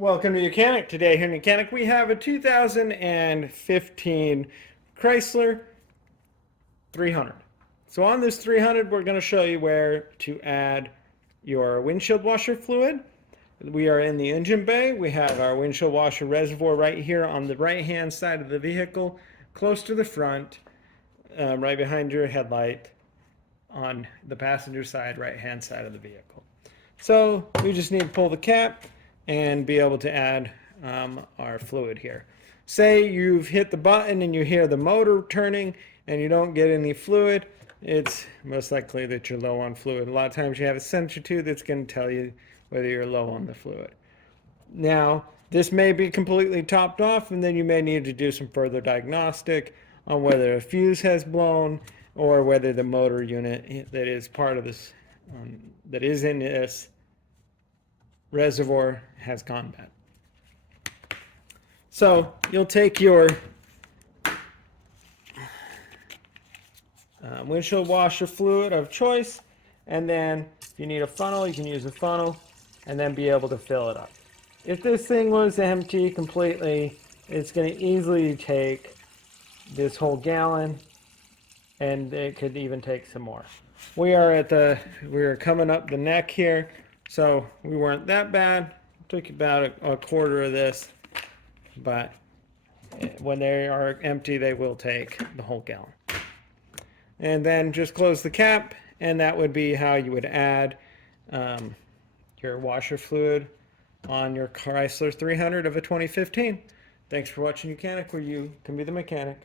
Welcome to Mechanic. Today here in Mechanic we have a 2015 Chrysler 300. So on this 300 we're going to show you where to add your windshield washer fluid. We are in the engine bay. We have our windshield washer reservoir right here on the right hand side of the vehicle, close to the front, right behind your headlight on the passenger side, right hand side of the vehicle. So we just need to pull the cap and be able to add our fluid here. Say you've hit the button and you hear the motor turning and you don't get any fluid, it's most likely that you're low on fluid. A lot of times you have a sensor too that's going to tell you whether you're low on the fluid. Now, this may be completely topped off, and then you may need to do some further diagnostic on whether a fuse has blown or whether the motor unit that is part of this, that is in this reservoir has gone bad. So you'll take your windshield washer fluid of choice, and then if you need a funnel, you can use a funnel and then be able to fill it up. If this thing was empty completely, it's going to easily take this whole gallon, and it could even take some more. We're coming up the neck here, so we weren't that bad. It took about a quarter of this, but when they are empty, they will take the whole gallon. And then just close the cap, and that would be how you would add your washer fluid on your Chrysler 300 of a 2015. Thanks for watching Mechanic, where you can be the mechanic.